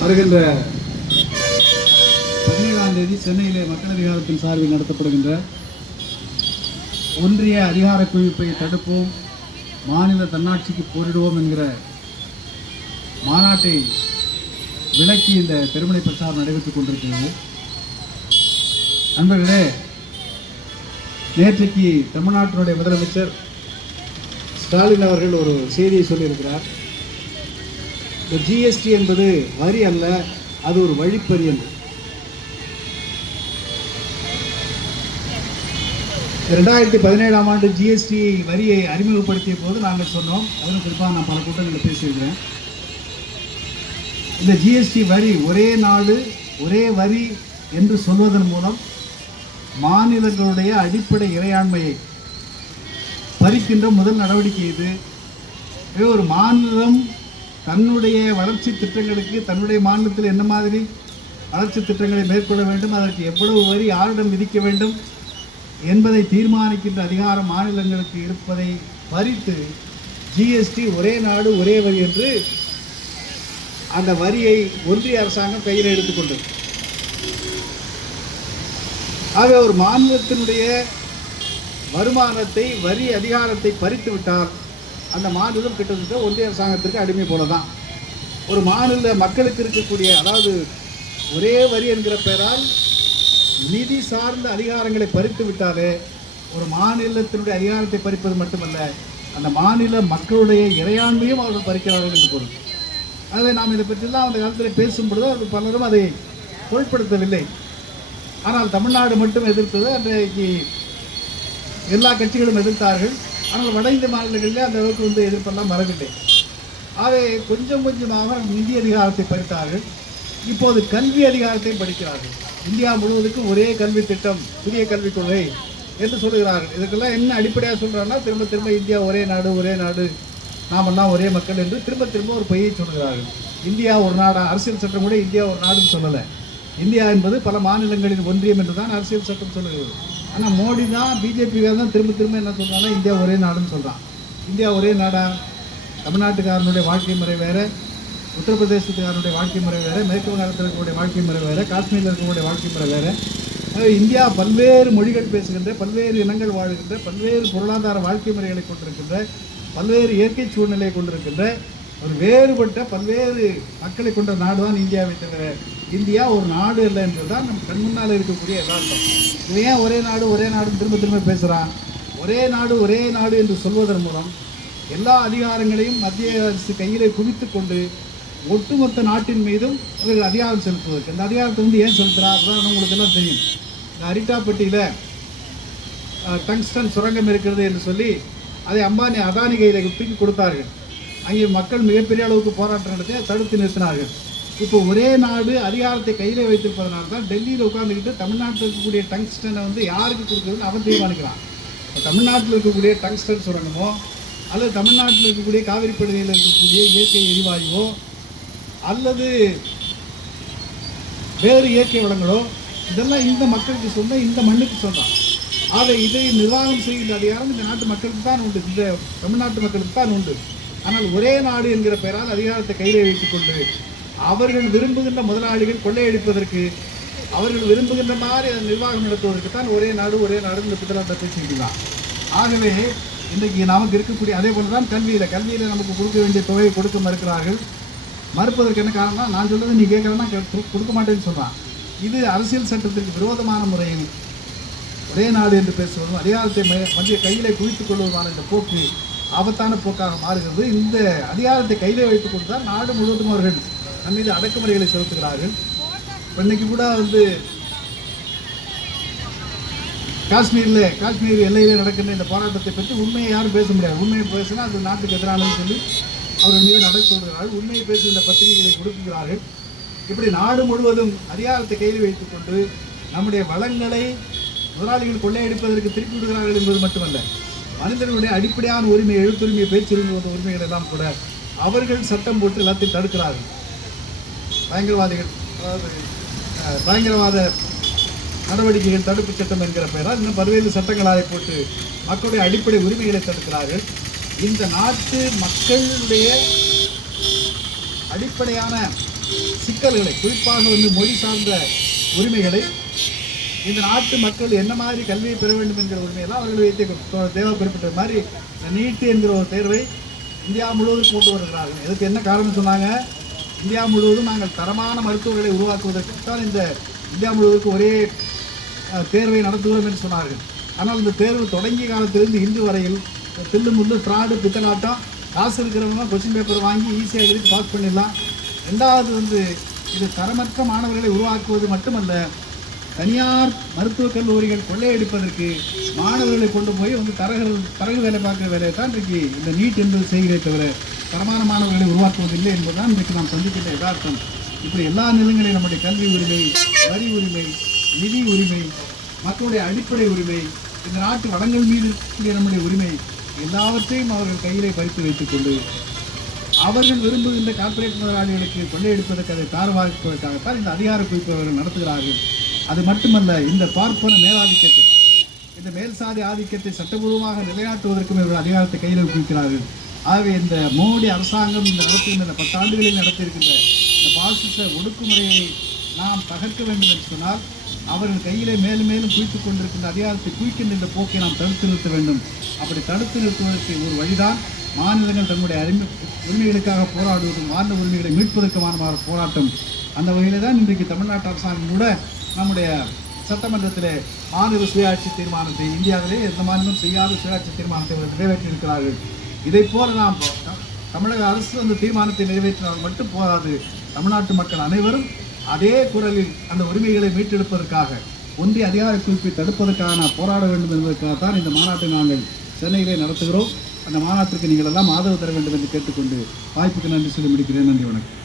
வருகின்ற பதினேழாம் தேதி சென்னையிலே மக்கள் அதிகாரத்தின் சார்பில் நடத்தப்படுகின்ற ஒன்றிய அதிகார குவிப்பை தடுப்போம் மாநில தன்னாட்சிக்கு போரிடுவோம் என்கிற மாநாட்டை விளக்கி இந்த பெருமனை பிரச்சாரம் நடைபெற்றுக் கொண்டிருக்கிறது. நண்பர்களே நேற்றைக்கு தமிழ்நாட்டினுடைய முதலமைச்சர் ஸ்டாலின் அவர்கள் ஒரு செய்தியை சொல்லியிருக்கிறார். இந்த ஜிஎஸ்டி என்பது வரி அல்ல அது ஒரு வழிப்பறி என்று ரெண்டாயிரத்தி பதினேழாம் ஆண்டு ஜிஎஸ்டி வரியை அறிமுகப்படுத்திய போது நாங்கள் சொன்னோம் அதிலும் குறிப்பாக நான் பல கூட்டங்களில் பேசியிருக்கிறேன். இந்த ஜிஎஸ்டி வரி ஒரே நாடு ஒரே வரி என்று சொல்வதன் மூலம் மாநிலங்களுடைய அடிப்படை இறையாண்மையை பறிக்கின்ற முதல் நடவடிக்கை இது ஒரு மாநிலம் தன்னுடைய வளர்ச்சி திட்டங்களுக்கு தன்னுடைய மாநிலத்தில் என்ன மாதிரி வளர்ச்சி திட்டங்களை மேற்கொள்ள வேண்டும் அதற்கு எவ்வளவு வரி யாரிடம் விதிக்க வேண்டும் என்பதை தீர்மானிக்கின்ற அதிகாரம் மாநிலங்களுக்கு இருப்பதை பறித்து ஜிஎஸ்டி ஒரே நாடு ஒரே வரி என்று அந்த வரியை ஒன்றிய அரசாங்கம் கையில் எடுத்துக்கொண்டது ஆகவே ஒரு மாநிலத்தினுடைய வருமானத்தை வரி அதிகாரத்தை பறித்து விட்டால் அந்த மாநிலம் கிட்டத்தட்ட ஒன்றிய அரசாங்கத்திற்கு அடிமை போல தான் ஒரு மாநில மக்களுக்கு இருக்கக்கூடிய அதாவது ஒரே வரி என்கிற பெயரால் நிதி சார்ந்த அதிகாரங்களை பறித்து விட்டாலே ஒரு மாநிலத்தினுடைய அதிகாரத்தை பறிப்பது மட்டுமல்ல அந்த மாநில மக்களுடைய இறையாண்மையும் அவர்கள் பறிக்கிறார்கள் என்று பொருள். அதை நாம் இதை பற்றிலாம் அந்த காலத்தில் பேசும்பொழுது அது பலரும் அதை பொருட்படுத்தவில்லை. ஆனால் தமிழ்நாடு மட்டும் எதிர்த்தது அன்றைக்கு எல்லா கட்சிகளும் எதிர்த்தார்கள். ஆனால் வட இந்திய மாநிலங்களிலே அந்த அளவுக்கு வந்து எதிர்ப்பெல்லாம் வரவில்லை. ஆகவே கொஞ்சம் கொஞ்சமாக நிதி அதிகாரத்தை படித்தார்கள் இப்போது கல்வி அதிகாரத்தை படிக்கிறார்கள் இந்தியா முழுவதுக்கும் ஒரே கல்வி திட்டம் புதிய கல்விக் கொள்கை என்று சொல்லுகிறார்கள். இதுக்கெல்லாம் என்ன அடிப்படையாக சொல்கிறாங்கன்னா திரும்ப திரும்ப இந்தியா ஒரே நாடு ஒரே நாடு நாமெல்லாம் ஒரே மக்கள் என்று திரும்ப திரும்ப ஒரு பொய்யை சொல்கிறார்கள் இந்தியா ஒரு நாடா அரசியல் சட்டம் கூட இந்தியா ஒரு நாடுன்னு சொல்லலை. இந்தியா என்பது பல மாநிலங்களின் ஒன்றியம் என்று தான் அரசியல் சட்டம் சொல்லுகிறது. ஆனால் மோடி தான் பிஜேபிக்காக தான் திரும்ப திரும்ப என்ன சொல்றாங்கன்னா இந்தியா ஒரே நாடுன்னு சொல்கிறான் இந்தியா ஒரே நாடா. தமிழ்நாட்டுக்காரனுடைய வாழ்க்கை முறை வேறு உத்தரப்பிரதேசத்துக்காரனுடைய வாழ்க்கை முறை வேறு மேற்கு வங்காளத்தில் இருக்கக்கூடிய வாழ்க்கை முறை வேறு காஷ்மீரில் இருக்கக்கூடிய வாழ்க்கை முறை வேறு. இந்தியா பல்வேறு மொழிகள் பேசுகின்ற பல்வேறு இனங்கள் வாழ்கின்ற பல்வேறு பொருளாதார வாழ்க்கை முறைகளை கொண்டிருக்கின்ற பல்வேறு இயற்கை சூழ்நிலையை கொண்டிருக்கின்ற ஒரு வேறுபட்ட பல்வேறு மக்களை கொண்ட நாடு தான் இந்தியாவை தவிர இந்தியா ஒரு நாடு இல்லை என்பதுதான் நம் கண் முன்னால் இருக்கக்கூடிய யதார்த்தம். இவன் ஏன் ஒரே நாடு ஒரே நாடுன்னு திரும்ப திரும்ப பேசுகிறான் ஒரே நாடு ஒரே நாடு என்று சொல்வதன் மூலம் எல்லா அதிகாரங்களையும் மத்திய அரசு கையிலே குவித்து கொண்டு ஒட்டுமொத்த நாட்டின் மீதும் இவர்கள் அதிகாரம் செலுத்துவதற்கு. இந்த அதிகாரத்தை வந்து ஏன் செலுத்துகிறார் அதுதான் உங்களுக்கு எல்லாம் தெரியும். இந்த அரிட்டாப்பட்டியில் டங்ஸ்டன் சுரங்கம் இருக்கிறது என்று சொல்லி அதை அம்பானி அதானி கையில் தூக்கி கொடுத்தார்கள். அங்கே மக்கள் மிகப்பெரிய அளவுக்கு போராட்டம் நடத்தி தடுத்து நிறுத்தினார்கள். இப்போ ஒரே நாடு அதிகாரத்தை கையில் வைத்திருப்பதனால தான் டெல்லியில் உட்காந்துக்கிட்டு தமிழ்நாட்டில் இருக்கக்கூடிய டங்ஸ்டனை வந்து யாருக்கு கொடுக்குறதுன்னு அவன் தீர்மானிக்கிறான். இப்போ தமிழ்நாட்டில் இருக்கக்கூடிய டங்ஸ்டன் சுரங்கமோ அல்லது தமிழ்நாட்டில் இருக்கக்கூடிய காவிரி படுகையில் இருக்கக்கூடிய இயற்கை எரிவாயுவோ அல்லது வேறு இயற்கை வளங்களோ இதெல்லாம் இந்த மக்களுக்கு சொந்த இந்த மண்ணுக்கு சொன்னான் ஆக இதை நிர்வாகம் செய்கின்ற அதிகாரம் இந்த நாட்டு மக்களுக்கு தான் உண்டு. இந்த தமிழ்நாட்டு மக்களுக்கு தான் உண்டு. ஆனால் ஒரே நாடு என்கிற பெயரால் அதிகாரத்தை கையில் வைத்துக் கொண்டு அவர்கள் விரும்புகின்ற முதலாளிகள் கொள்ளையடிப்பதற்கு அவர்கள் விரும்புகின்ற மாதிரி அதை நிர்வாகம் நடத்துவதற்கு தான் ஒரே நாடு ஒரே நாடு இந்த பித்தலாட்டத்தை செய்கிறான் ஆகவே இன்றைக்கு நமக்கு இருக்கக்கூடிய அதே போல தான் கல்வியில் கல்வியில் நமக்கு கொடுக்க வேண்டிய தொகையை கொடுக்க மறுக்கிறார்கள். மறுப்பதற்கு என்ன காரணம்னா நான் சொல்கிறது நீ கேட்கறன்னா கொடுக்க மாட்டேன்னு சொல்கிறான் இது அரசியல் சட்டத்திற்கு விரோதமான முறையில் ஒரே நாடு என்று பேசுவதும் அதிகாரத்தை மத்திய கையிலே குவித்துக் கொள்வதுமான இந்த போக்கு ஆபத்தான போக்காக மாறுகிறது. இந்த அதிகாரத்தை கையிலே வைத்துக் கொண்டு தான் நாடு முழுவதும் அவர்கள் மீது அடக்குமுறைகளை செலுத்துகிறார்கள். இன்னைக்கு கூட வந்து காஷ்மீரில் காஷ்மீர் எல்லையில் நடக்கின்ற இந்த போராட்டத்தை பற்றி உண்மையை யாரும் பேச முடியாது. உண்மையை பேசினா அது நாட்டுக்கு எதிரானதுன்னு சொல்லி அவர்கள் மீது நடக்க சொல்கிறார்கள் உண்மையை பேசுகின்ற பத்திரிகைகளை கொடுக்கிறார்கள். இப்படி நாடு முழுவதும் அதிகாரத்தை கையில் வைத்துக்கொண்டு நம்முடைய வளங்களை முதலாளிகள் கொள்ளையடிப்பதற்கு திருப்பி விடுகிறார்கள் என்பது மட்டுமல்ல மனிதர்களுடைய அடிப்படையான உரிமை எழுத்துரிமை பேச்சுரிமை போன்ற உரிமைகள் எல்லாம் கூட அவர்கள் சட்டம் போட்டு எல்லாத்தையும் தடுக்கிறார்கள். பயங்கரவாதிகள் அதாவது பயங்கரவாத நடவடிக்கைகள் தடுப்பு சட்டம் என்கிற பெயரால் இன்னும் பல்வேறு சட்டங்களாக போட்டு மக்களுடைய அடிப்படை உரிமைகளை தடுக்கிறார்கள். இந்த நாட்டு மக்களுடைய அடிப்படையான சிக்கல்களை குறிப்பாக வந்து மொழி சார்ந்த உரிமைகளை இந்த நாட்டு மக்கள் என்ன மாதிரி கல்வியை பெற வேண்டும் என்கிற உரிமையெல்லாம் அவர்கள் வைத்து தேவை குறிப்பிட்ட மாதிரி நீட்டு என்கிற ஒரு தேர்வை இந்தியா முழுவதும் கொண்டு வருகிறார்கள். இதுக்கு என்ன காரணம் சொன்னாங்க? இந்தியா முழுவதும் நாங்கள் தரமான மருத்துவர்களை உருவாக்குவதற்கு தான் இந்த இந்தியா முழுவதற்கு ஒரே தேர்வை நடத்துகிறோம் என்று சொன்னார்கள். ஆனால் இந்த தேர்வு தொடங்கிய காலத்திலிருந்து இன்று வரையில் தில்லு முள்ளு ஃப்ராடு பித்தலாட்டம் காசு இருக்கிறவங்க கொஸ்டின் பேப்பர் வாங்கி ஈஸியாக எழுதி பாஸ் பண்ணிடலாம். ரெண்டாவது வந்து இது தரமற்ற மாணவர்களை உருவாக்குவது மட்டுமல்ல தனியார் மருத்துவக் கல்லூரிகள் கொள்ளையடிப்பதற்கு மாணவர்களை கொண்டு போய் வந்து தரகு தரகு வேலை பார்க்குற வேலையை தான் இன்றைக்கு இந்த நீட் என்பது செய்கிறே தவிர தரமான மாணவர்களை உருவாக்குவதில்லை என்பதுதான் இன்றைக்கு நாம் சந்திக்கின்ற யதார்த்தம். இப்படி எல்லா நிலங்களிலும் நம்முடைய கல்வி உரிமை வரி உரிமை நிதி உரிமை மக்களுடைய அடிப்படை உரிமை இந்த நாட்டு வளங்கள் மீது நம்முடைய உரிமை எல்லாவற்றையும் அவர்கள் கையிலே பறித்து வைத்துக் கொண்டு அவர்கள் விரும்புகின்ற கார்ப்பரேட் முதலாளிகளுக்கு கொள்ளையடிப்பதற்கு அதை தாரவாக்குவதற்காகத்தான் இந்த அதிகார குறிப்பு அவர்கள் நடத்துகிறார்கள். அது மட்டுமல்ல இந்த பார்ப்பன மேலாதிக்கத்தை இந்த மேல்சாதி ஆதிக்கத்தை சட்டபூர்வமாக நிலைநாட்டுவதற்கும் இவர்கள் அதிகாரத்தை கையில் குறிக்கிறார்கள் ஆகவே இந்த மோடி அரசாங்கம் இந்த நடத்துகின்ற இந்த பத்தாண்டுகளில் நடத்தியிருக்கின்ற இந்த பாசிச ஒடுக்குமுறையை நாம் தகர்க்க வேண்டும் என்று சொன்னால் அவர்கள் கையிலே மேலும் மேலும் குவித்துக் கொண்டிருக்கின்ற அதிகாரத்தை குவிக்கின்ற இந்த போக்கை நாம் தடுத்து நிறுத்த வேண்டும். அப்படி தடுத்து நிறுத்துவதற்கு ஒரு வழிதான் மாநிலங்கள் தங்களுடைய அறிமை உரிமைகளுக்காக போராடுவதும் மாநில உரிமைகளை மீட்பதற்குமான போராட்டம். அந்த வகையில் தான் இன்றைக்கு தமிழ்நாட்டு அரசாங்கம் கூட நம்முடைய சட்டமன்றத்திலே மாநில சுயாட்சி தீர்மானத்தை இந்தியாவிலே எந்த மாநிலம் செய்யாத சுயாட்சி தீர்மானத்தை நிறைவேற்றியிருக்கிறார்கள். இதை போல நாம் த- தமிழக அரசு அந்த தீர்மானத்தை நிறைவேற்றினால் மட்டும் போதாது. தமிழ்நாட்டு மக்கள் அனைவரும் அதே குரலில் அந்த உரிமைகளை மீட்டெடுப்பதற்காக ஒன்றிய அதிகார குறிப்பை தடுப்பதற்காக நாம் போராட வேண்டும் என்பதற்காக தான் இந்த மாநாட்டை நாங்கள் சென்னையிலே நடத்துகிறோம். அந்த மாநாட்டிற்கு நீங்கள் எல்லாம் ஆதரவு தர வேண்டும் என்று கேட்டுக்கொண்டு வாய்ப்புக்கு நன்றி சொல்லி முடிக்கிறேன். நன்றி வணக்கம்.